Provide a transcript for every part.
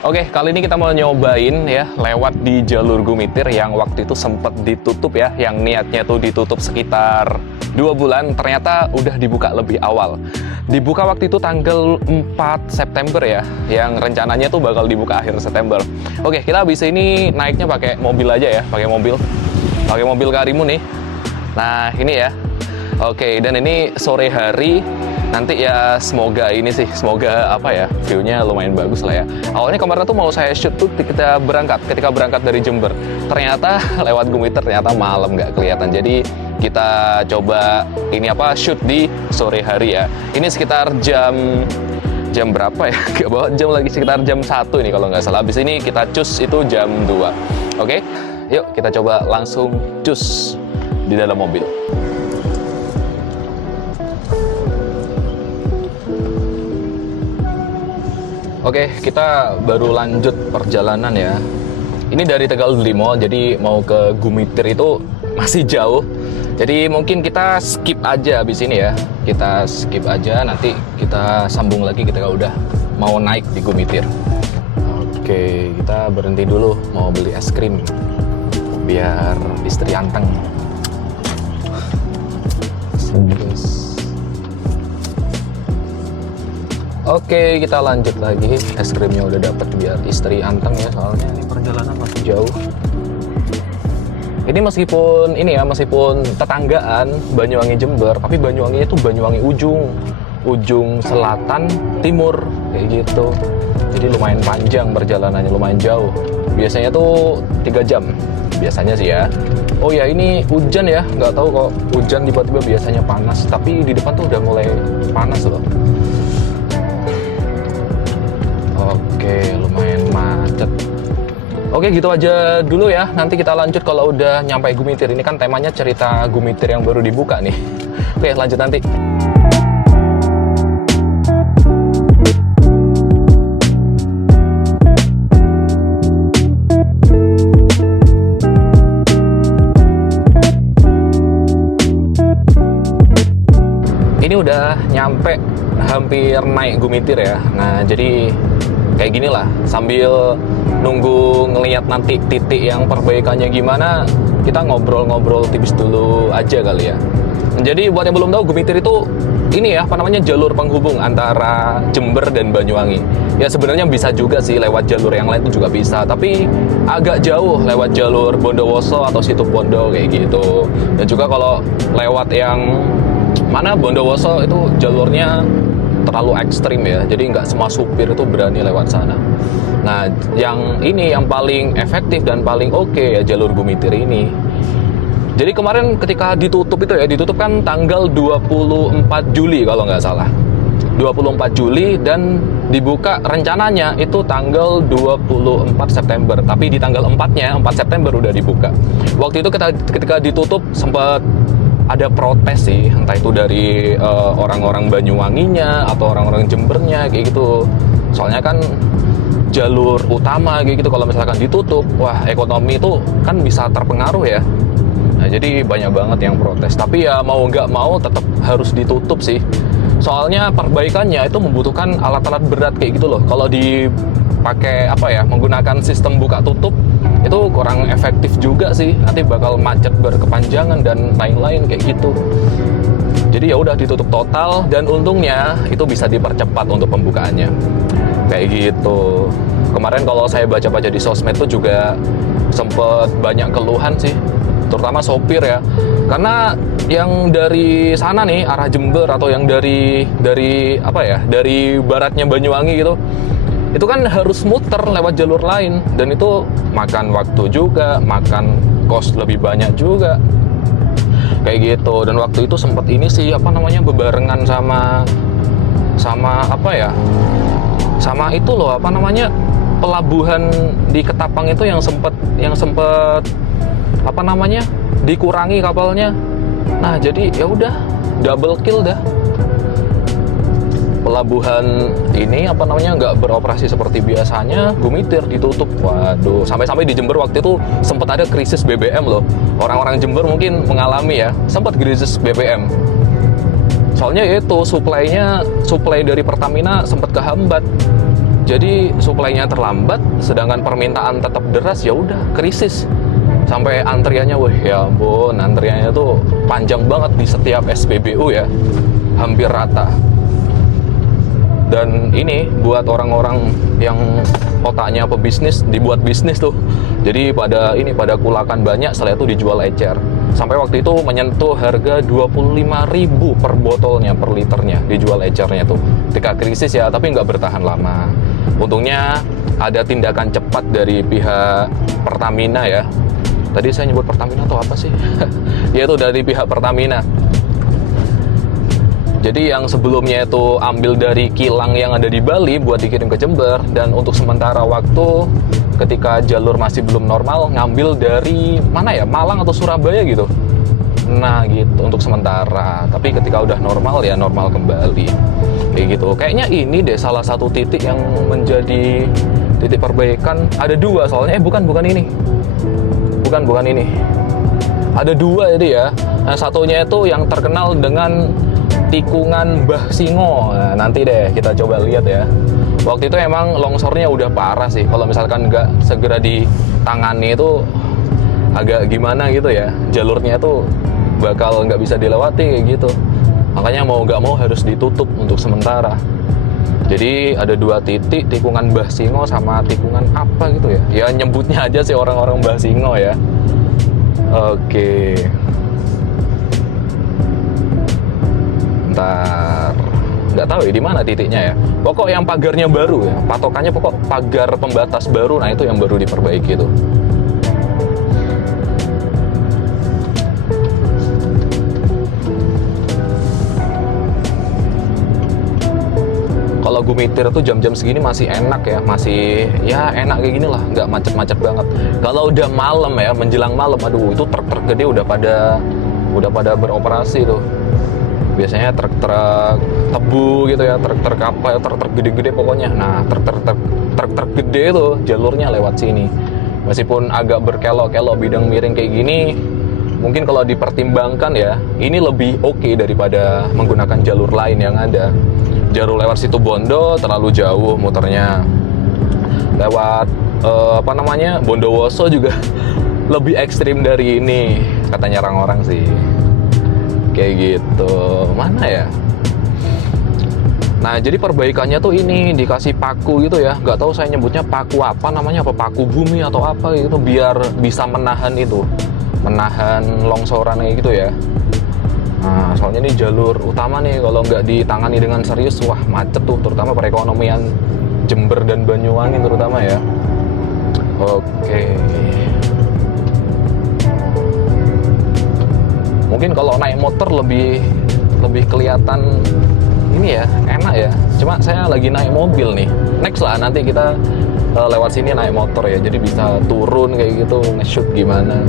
Oke, kali ini kita mau nyobain ya lewat di jalur Gumitir yang waktu itu sempat ditutup ya, yang niatnya tuh ditutup sekitar 2 bulan, ternyata udah dibuka lebih awal. Dibuka waktu itu tanggal 4 September ya, yang rencananya tuh bakal dibuka akhir September. Oke, kita habis ini naiknya pakai mobil aja ya, pakai mobil Karimun nih. Nah, ini ya. Oke, dan ini sore hari. Nanti ya semoga apa ya, view-nya lumayan bagus lah ya. Awalnya kemarin tuh mau saya shoot tuh ketika berangkat dari Jember. Ternyata lewat Gumitir ternyata malam nggak kelihatan. Jadi kita coba shoot di sore hari ya. Ini sekitar jam berapa ya? Gak bawa jam lagi, sekitar jam 1 ini kalau nggak salah. Habis ini kita cus itu jam 2. Oke, yuk kita coba langsung cus di dalam mobil. Oke, kita baru lanjut perjalanan ya. Ini dari Tegal Limo, jadi mau ke Gumitir itu masih jauh. Jadi mungkin kita skip aja abis ini ya. Kita skip aja, nanti kita sambung lagi ketika udah mau naik di Gumitir. Oke, kita berhenti dulu mau beli es krim biar istri anteng. Oke, kita lanjut lagi. Es krimnya udah dapet biar istri anteng ya, soalnya ini perjalanan masih jauh. Ini meskipun tetanggaan Banyuwangi Jember, tapi Banyuwangi itu Banyuwangi ujung selatan timur kayak gitu. Jadi lumayan panjang perjalanannya, lumayan jauh. Biasanya tuh 3 jam. Biasanya sih ya. Oh ya, ini hujan ya, nggak tahu kok hujan tiba-tiba biasanya panas, tapi di depan tuh udah mulai panas loh. Oke, lumayan macet. Oke, gitu aja dulu ya. Nanti kita lanjut kalau udah nyampe Gumitir. Ini kan temanya cerita Gumitir yang baru dibuka nih. Oke, lanjut nanti. Ini udah nyampe, hampir naik Gumitir ya. Nah, jadi kayak gini lah, sambil nunggu ngelihat nanti titik yang perbaikannya gimana, kita ngobrol-ngobrol tipis dulu aja kali ya. Jadi buat yang belum tahu, Gumitir itu jalur penghubung antara Jember dan Banyuwangi. Ya sebenarnya bisa juga sih lewat jalur yang lain itu juga bisa, tapi agak jauh lewat jalur Bondowoso atau Situbondo kayak gitu. Dan juga kalau lewat yang Bondowoso itu jalurnya terlalu ekstrim ya, jadi nggak semua supir itu berani lewat sana. Nah, yang paling efektif dan paling oke ya jalur Gumitir ini. Jadi kemarin ketika ditutup kan tanggal 24 Juli kalau nggak salah. 24 Juli dan dibuka rencananya itu tanggal 24 September. Tapi di tanggal 4 September udah dibuka. Waktu itu ketika ditutup sempat ada protes sih, entah itu dari orang-orang Banyuwanginya atau orang-orang Jembernya kayak gitu. Soalnya kan jalur utama kayak gitu, kalau misalkan ditutup, wah ekonomi itu kan bisa terpengaruh ya. Nah, jadi banyak banget yang protes. Tapi ya mau nggak mau tetap harus ditutup sih. Soalnya perbaikannya itu membutuhkan alat-alat berat kayak gitu loh. Kalau dipakai menggunakan sistem buka tutup itu kurang efektif juga sih, nanti bakal macet berkepanjangan dan lain-lain kayak gitu. Jadi ya udah ditutup total, dan untungnya itu bisa dipercepat untuk pembukaannya kayak gitu. Kemarin kalau saya baca-baca di sosmed tuh juga sempet banyak keluhan sih, terutama sopir ya, karena yang dari sana nih arah Jember atau yang dari baratnya Banyuwangi gitu, itu kan harus muter lewat jalur lain, dan itu makan waktu juga, makan kos lebih banyak juga kayak gitu. Dan waktu itu sempat bebarengan sama itu loh, pelabuhan di Ketapang itu yang sempet dikurangi kapalnya. Nah, jadi ya udah double kill dah. Pelabuhan ini nggak beroperasi seperti biasanya, Gumitir ditutup. Waduh, sampai-sampai di Jember waktu itu sempat ada krisis BBM loh. Orang-orang Jember mungkin mengalami ya, sempat krisis BBM. Soalnya itu suplai dari Pertamina sempat kehambat. Jadi suplainya terlambat, sedangkan permintaan tetap deras, ya udah krisis. Sampai antriannya, wah ya ampun, antriannya tuh panjang banget di setiap SPBU ya, hampir rata. Dan ini buat orang-orang yang otaknya pebisnis, dibuat bisnis tuh. Jadi pada kulakan banyak, setelah itu dijual ecer. Sampai waktu itu menyentuh harga 25.000 per botolnya, per liternya, dijual ecernya tuh. Ketika krisis ya, tapi nggak bertahan lama. Untungnya ada tindakan cepat dari pihak Pertamina ya. Tadi saya nyebut Pertamina atau apa sih? Yaitu dari pihak Pertamina. Jadi yang sebelumnya itu ambil dari kilang yang ada di Bali buat dikirim ke Jember, dan untuk sementara waktu ketika jalur masih belum normal ngambil dari mana ya, Malang atau Surabaya gitu. Nah gitu untuk sementara, tapi ketika udah normal ya normal kembali kayak gitu. Kayaknya ini deh salah satu titik yang menjadi titik perbaikan. Ada dua soalnya, bukan ini, ada dua jadi ya. Nah satunya itu yang terkenal dengan tikungan Mbah Singo. Nah, nanti deh kita coba lihat ya. Waktu itu emang longsornya udah parah sih. Kalau misalkan nggak segera ditangani itu agak gimana gitu ya. Jalurnya itu bakal nggak bisa dilewati kayak gitu. Makanya mau nggak mau harus ditutup untuk sementara. Jadi ada dua titik, tikungan Mbah Singo sama tikungan apa gitu ya. Ya nyebutnya aja sih orang-orang Mbah Singo ya. Oke. Ntar nggak tahu ya di mana titiknya ya. Pokok yang pagarnya baru ya, patokannya pokok pagar pembatas baru. Nah itu yang baru diperbaiki tuh. Kalau Gumitir tuh jam-jam segini masih enak ya, masih ya enak kayak gini lah, nggak macet-macet banget. Kalau udah malam ya, menjelang malam, aduh itu truk-truk gede udah pada beroperasi tuh. Biasanya truk-truk tebu gitu ya, truk-truk apa ya, truk-truk gede-gede pokoknya. Nah, truk-truk gede tuh jalurnya lewat sini. Meskipun agak berkelok-kelok bidang miring kayak gini, mungkin kalau dipertimbangkan ya, ini lebih oke daripada menggunakan jalur lain yang ada. Jalur lewat situ Bondo terlalu jauh muternya. Lewat Bondowoso juga lebih ekstrim dari ini katanya orang-orang sih. Kayak gitu. Mana ya? Nah, jadi perbaikannya tuh ini dikasih paku gitu ya. Nggak tahu saya nyebutnya paku apa namanya, apa paku bumi atau apa gitu, biar bisa menahan itu, menahan longsoran kayak gitu ya. Nah, soalnya ini jalur utama nih, kalau nggak ditangani dengan serius, wah macet tuh, terutama perekonomian Jember dan Banyuwangi terutama ya. Oke. Mungkin kalau naik motor lebih kelihatan ini ya, enak ya. Cuma saya lagi naik mobil nih. Next lah nanti kita lewat sini naik motor ya, jadi bisa turun kayak gitu, nge-shoot gimana.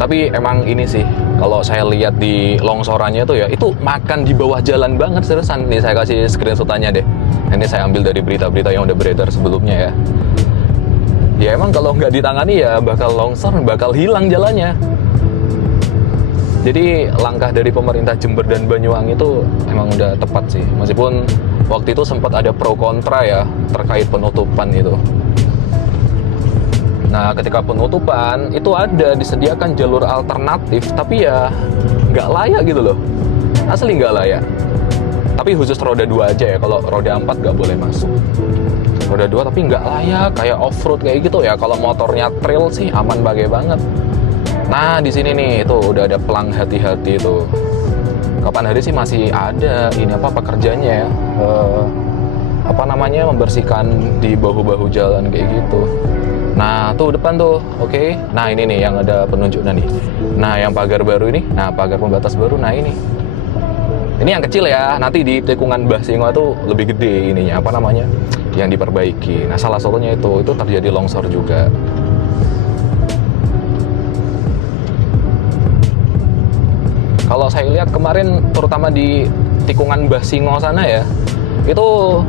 Tapi emang ini sih, kalau saya lihat di longsorannya tuh ya, itu makan di bawah jalan banget seriusan. Nih saya kasih screenshot-nya deh. Ini saya ambil dari berita-berita yang udah beredar sebelumnya ya. Ya emang kalau nggak ditangani ya bakal longsor, bakal hilang jalannya. Jadi langkah dari pemerintah Jember dan Banyuwangi itu emang udah tepat sih. Meskipun waktu itu sempat ada pro kontra ya terkait penutupan itu. Nah ketika penutupan itu ada disediakan jalur alternatif, tapi ya nggak layak gitu loh. Asli nggak layak. Tapi khusus roda 2 aja ya, kalau roda 4 nggak boleh masuk. Roda 2 tapi nggak layak, kayak off-road kayak gitu ya. Kalau motornya trail sih aman bagai banget. Nah di sini nih itu udah ada pelang hati-hati itu. Kapan hari sih masih ada ini apa pekerjanya ya, membersihkan di bahu-bahu jalan kayak gitu. Nah tuh depan tuh, oke. Nah ini nih yang ada penunjuknya nih. Nah yang pagar baru ini, nah pagar pembatas baru, nah ini yang kecil ya. Nanti di tikungan Mbah Singo itu lebih gede ininya, yang diperbaiki. Nah salah satunya itu terjadi longsor juga. Kalau saya lihat kemarin, terutama di tikungan Mbah Singo sana ya, itu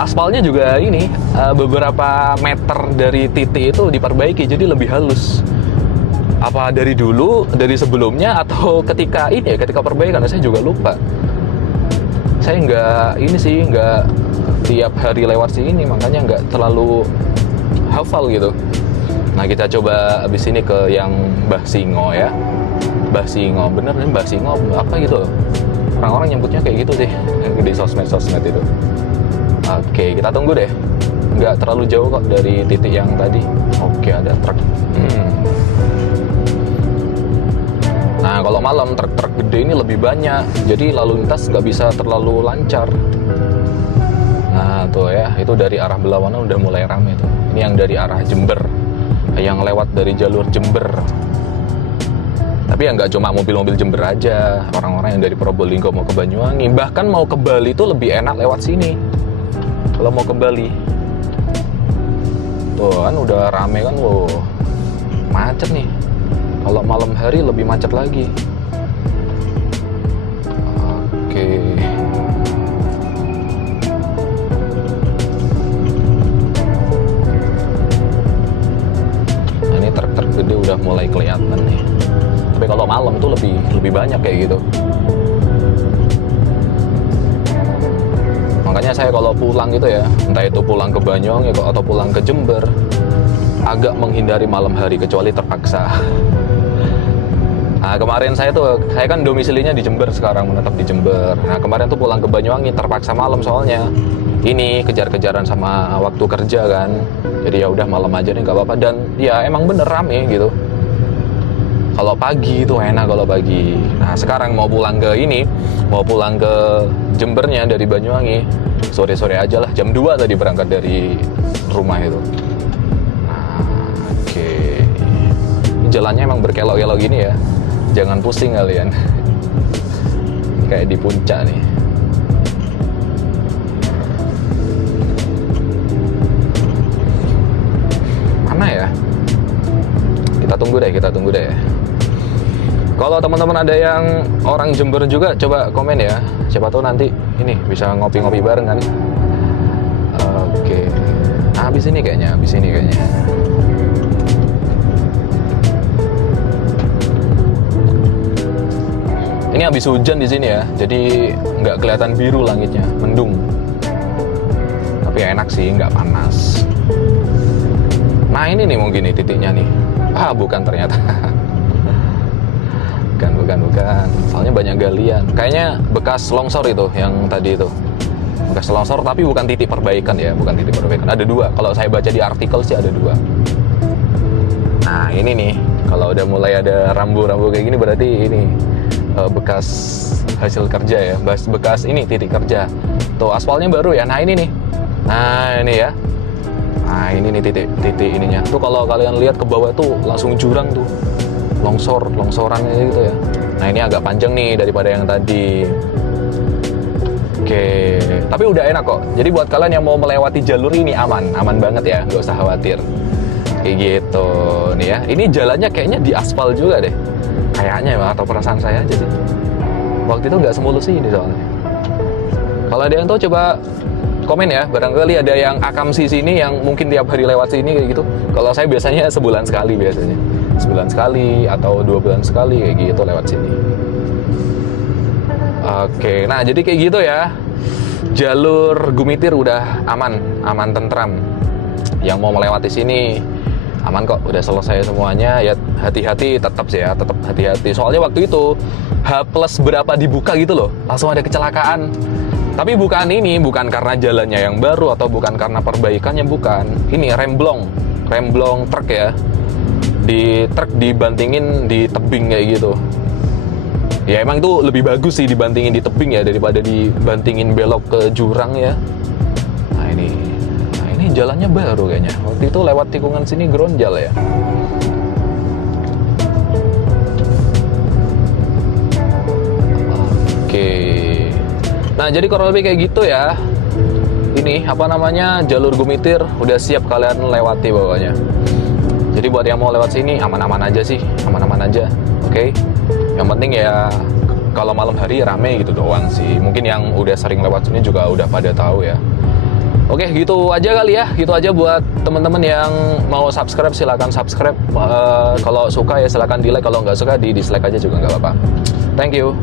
aspalnya juga ini beberapa meter dari titik itu diperbaiki, jadi lebih halus. Apa dari dulu, dari sebelumnya, atau ketika perbaikan? Saya juga lupa. Saya nggak tiap hari lewat sini, makanya nggak terlalu hafal gitu. Nah kita coba abis ini ke yang Mbah Singo ya. Mbah Singo, bener nih Mbah Singo apa gitu. Orang-orang nyebutnya kayak gitu sih di sosmed-sosmed itu. Oke, kita tunggu deh. Nggak terlalu jauh kok dari titik yang tadi. Oke, ada truk. Nah kalau malam truk-truk gede ini lebih banyak, jadi lalu lintas nggak bisa terlalu lancar. Nah tuh ya, itu dari arah berlawanan udah mulai ramai tuh. Ini yang dari arah Jember, yang lewat dari jalur Jember. Tapi ya nggak cuma mobil-mobil Jember aja, orang-orang yang dari Probolinggo mau ke Banyuwangi, bahkan mau ke Bali itu lebih enak lewat sini. Kalau mau ke Bali, tuh kan udah rame kan, wow, macet nih. Kalau malam hari lebih macet lagi. Oke. Nah, ini truk-truk gede udah mulai kelihatan nih. Tapi kalau malam tuh lebih banyak kayak gitu. Makanya saya kalau pulang gitu ya, entah itu pulang ke Banyuwangi atau pulang ke Jember, agak menghindari malam hari kecuali terpaksa. Nah kemarin saya kan domisilinya di Jember sekarang, menetap di Jember. Nah kemarin tuh pulang ke Banyuwangi terpaksa malam soalnya ini kejar-kejaran sama waktu kerja kan. Jadi ya udah malam aja nih nggak apa-apa, dan ya emang bener rame gitu. Kalau pagi itu enak kalau pagi. Nah sekarang mau pulang ke Jembernya dari Banyuwangi, sore-sore aja lah, jam 2 tadi berangkat dari rumah itu. Nah, oke. Jalannya emang berkelok-kelok gini ya, jangan pusing kalian. Kayak di puncak nih. Mana ya? Kita tunggu deh. Kalau teman-teman ada yang orang Jember juga, coba komen ya. Siapa tahu nanti ini bisa ngopi-ngopi bareng kan. Oke. Nah, habis ini kayaknya. Ini habis hujan di sini ya, jadi nggak kelihatan biru langitnya, mendung. Tapi enak sih, nggak panas. Nah ini nih mungkin nih titiknya nih. Ah bukan ternyata. Bukan. Soalnya banyak galian. Kayaknya bekas longsor itu yang tadi itu. Bekas longsor tapi bukan titik perbaikan ya, bukan titik perbaikan. Ada 2. Kalau saya baca di artikel sih ada 2. Nah ini nih, kalau udah mulai ada rambu-rambu kayak gini berarti ini bekas hasil kerja ya, bekas ini titik kerja. Tuh aspalnya baru ya. Nah ini nih. Nah ini ya. Nah ini nih titik ininya. Tuh kalau kalian lihat ke bawah tuh langsung jurang tuh. Longsorannya gitu ya. Nah ini agak panjang nih daripada yang tadi. Oke, tapi udah enak kok. Jadi buat kalian yang mau melewati jalur ini aman banget ya, nggak usah khawatir. Kayak gitu nih ya. Ini jalannya kayaknya di aspal juga deh. Kayaknya ya, atau perasaan saya aja sih. Waktu itu nggak semulus ini soalnya. Kalau ada yang tahu coba komen ya. Barangkali ada yang akamsi sini yang mungkin tiap hari lewat sini kayak gitu. Kalau saya biasanya sebulan sekali biasanya. Sebulan sekali atau 2 bulan sekali kayak gitu lewat sini. Oke, nah jadi kayak gitu ya. Jalur Gumitir udah aman tentram. Yang mau melewati sini aman kok, udah selesai semuanya. Ya hati-hati tetap sih ya, tetap hati-hati. Soalnya waktu itu H+ berapa dibuka gitu loh, langsung ada kecelakaan. Tapi bukan karena jalannya yang baru atau bukan karena perbaikannya, bukan. Ini remblong truk ya. Di truk dibantingin di tebing kayak gitu. Ya emang itu lebih bagus sih dibantingin di tebing ya daripada dibantingin belok ke jurang ya. Nah ini jalannya baru kayaknya. Waktu itu lewat tikungan sini gronjal ya. Oke. Nah jadi kurang lebih kayak gitu ya. Ini jalur Gumitir udah siap kalian lewati pokoknya. Jadi buat yang mau lewat sini aman-aman aja sih, aman-aman aja. Oke. Yang penting ya kalau malam hari rame gitu doang sih. Mungkin yang udah sering lewat sini juga udah pada tahu ya. Oke, gitu aja kali ya. Gitu aja buat teman-teman yang mau subscribe, silakan subscribe. Kalau suka ya silakan di like, kalau nggak suka di dislike aja juga nggak apa-apa. Thank you.